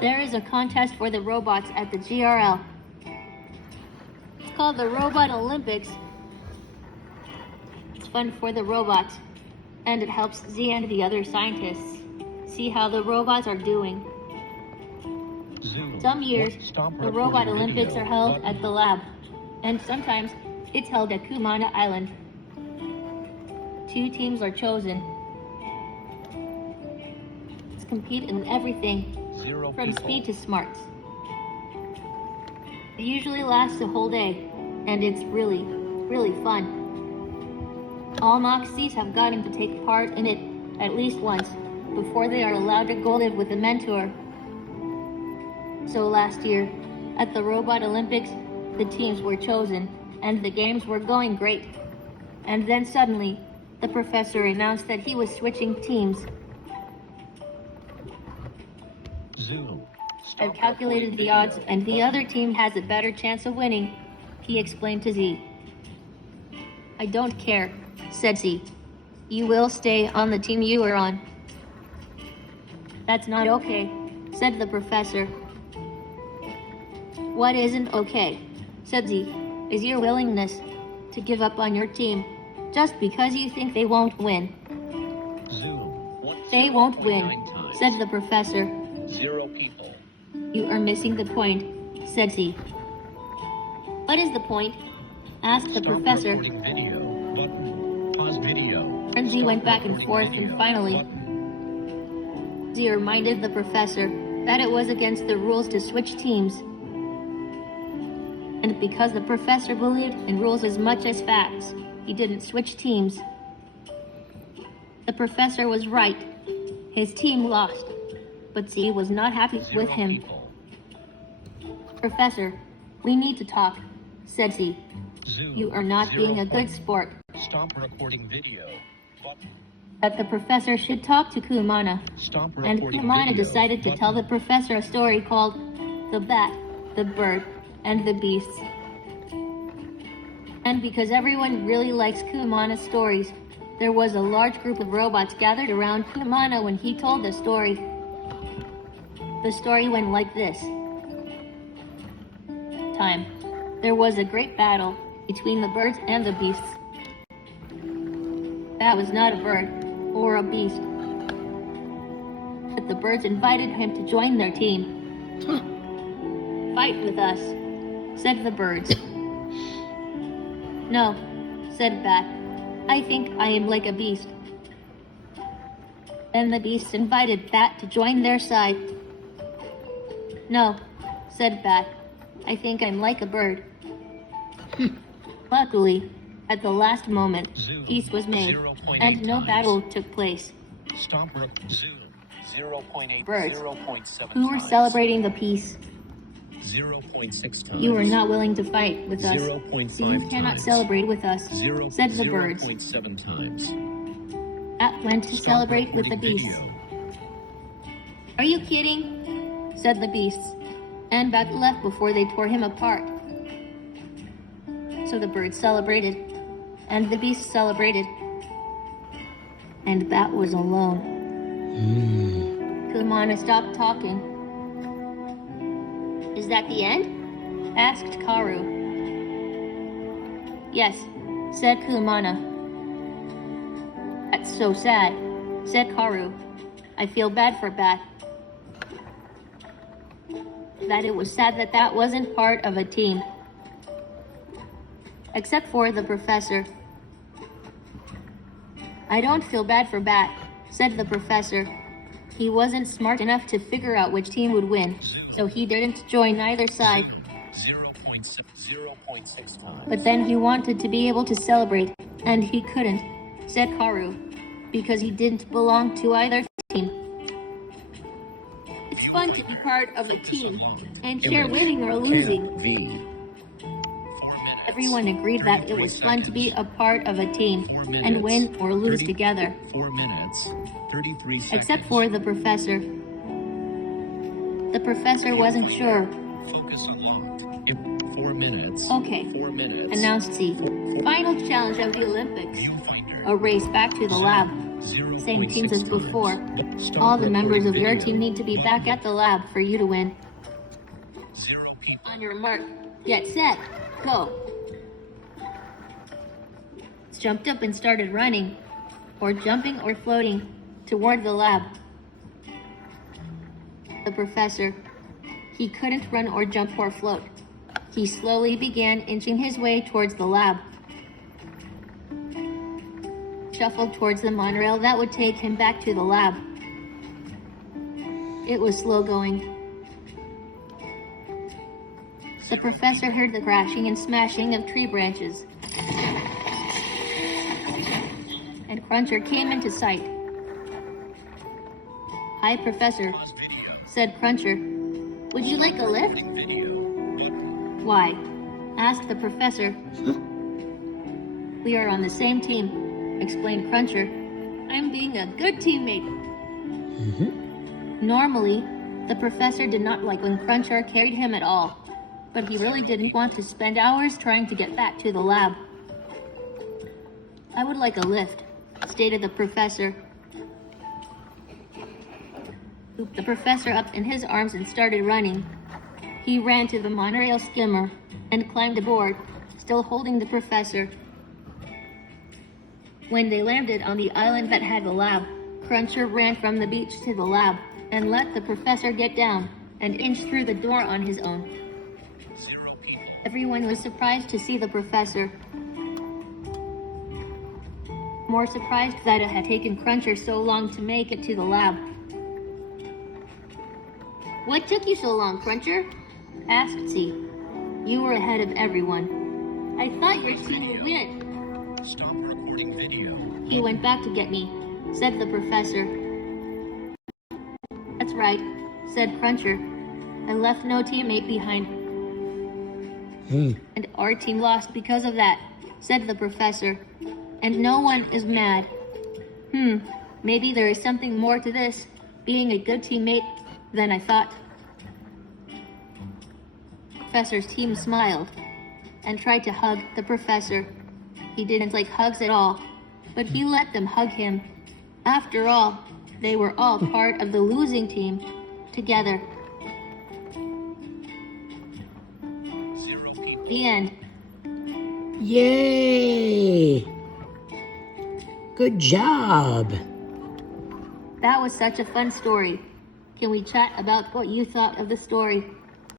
There is a contest for the robots at the GRL. It's called the Robot Olympics. It's fun for the robots, and it helps Z and the other scientists see how the robots are doing. Some years, the Robot Olympics are held at the lab, and sometimes it's held at Kumana Island. 2 teams are chosen. Let's compete in everything, from speed to smarts. It usually lasts a whole day, and it's really, really fun. All Moxies have gotten to take part in it at least once before they are allowed to go live with a mentor. So last year, at the Robot Olympics, the teams were chosen, and the games were going great. And then suddenly, the professor announced that he was switching teams. I've calculated the odds, and the other team has a better chance of winning, he explained to Z. I don't care, said Z. You will stay on the team you are on. That's not okay, said the professor. What isn't okay, said Z, is your willingness to give up on your team just because you think they won't win. They won't win, said the professor. 0 people. You are missing the point, said Z. What is the point? Asked the professor. Video. Button. Pause video. And Z went back and forth, and finally, Z reminded the professor that it was against the rules to switch teams. And because the professor believed in rules as much as facts, he didn't switch teams. The professor was right. His team lost, but Z was not happy with him. People. Professor, we need to talk, said Z. You are not being a good sport. Stop recording video. Button. That the professor should talk to Kumana. Stop And recording Kumana video. decided to tell the professor a story called The Bat, the Bird, and the Beasts. And because everyone really likes Kumana's stories, there was a large group of robots gathered around Kumana when he told the story. The story went like this. Time. There was a great battle between the birds and the beasts. That was not a bird or a beast, but the birds invited him to join their team. Fight with us, said the birds. No, said Bat. I think I am like a beast. Then the beasts invited Bat to join their side. No, said Bat. I think I'm like a bird. Luckily, at the last moment, peace was made, and no battle took place. Stop Zoom. 0.8. Birds, 0.7 who were times. celebrating the peace. 0.6 times. You are not willing to fight with us, 0.5 so you cannot times. celebrate with us, said the birds. 0.7 times. Bat went to Stop celebrate with the recording beasts. video. Are you kidding? Said the beasts, and Bat left before they tore him apart. So the birds celebrated, and the beasts celebrated, and Bat was alone. Kumana stopped talking. Is that the end? Asked Karu. Yes, said Kumana. That's so sad, said Karu. I feel bad for Bat. That it was sad that that wasn't part of a team. Except for the professor. I don't feel bad for Bat, said the professor. He wasn't smart enough to figure out which team would win, so he didn't join either side. 0.6 times. But then he wanted to be able to celebrate, and he couldn't, said Karu, because he didn't belong to either team. It's fun to be part of a team and share winning or losing. V. Everyone agreed that it was fun to be a part of a team and win or lose together. 4 minutes, 33 seconds. Except for the professor. The professor wasn't sure. Focus unlocked. 4 minutes. Okay, 4 minutes. announced Z. Final challenge of the Olympics. Viewfinder. A race back to the lab. Same teams 0.6 as before. times. Stop All the members of recording your video. team need to be back at the lab for you to win. 0 people. On your mark, get set, go. Jumped up and started running, or jumping or floating, toward the lab. The professor. He couldn't run or jump or float. He slowly began inching his way towards the lab. Shuffled towards the monorail that would take him back to the lab. It was slow going. The professor heard the crashing and smashing of tree branches. And Cruncher came into sight. "Hi, Professor," Pause video. said Cruncher. "Would you like a lift?" Video. Button. "Why?" asked the professor. "We are on the same team," explained Cruncher. "I'm being a good teammate." Normally, the professor did not like when Cruncher carried him at all, but he really didn't want to spend hours trying to get back to the lab. "I would like a lift," stated the professor. Scooped the professor up in his arms and started running. He ran to the monorail skimmer and climbed aboard, still holding the professor. When they landed on the island that had the lab, Cruncher ran from the beach to the lab and let the professor get down and inch through the door on his own. 0 people. Everyone was surprised to see the professor. More surprised that it had taken Cruncher so long to make it to the lab. "What took you so long, Cruncher?" asked Z. "You were ahead of everyone. I thought your team would win." Stop recording video. "He went back to get me," said the professor. "That's right," said Cruncher. "I left no teammate behind." "And our team lost because of that," said the professor. "And no one is mad. Maybe there is something more to this, being a good teammate, than I thought." Professor's team smiled and tried to hug the professor. He didn't like hugs at all, but he let them hug him. After all, they were all part of the losing team together. 0 people. The end. Yay! Good job. That was such a fun story. Can we chat about what you thought of the story?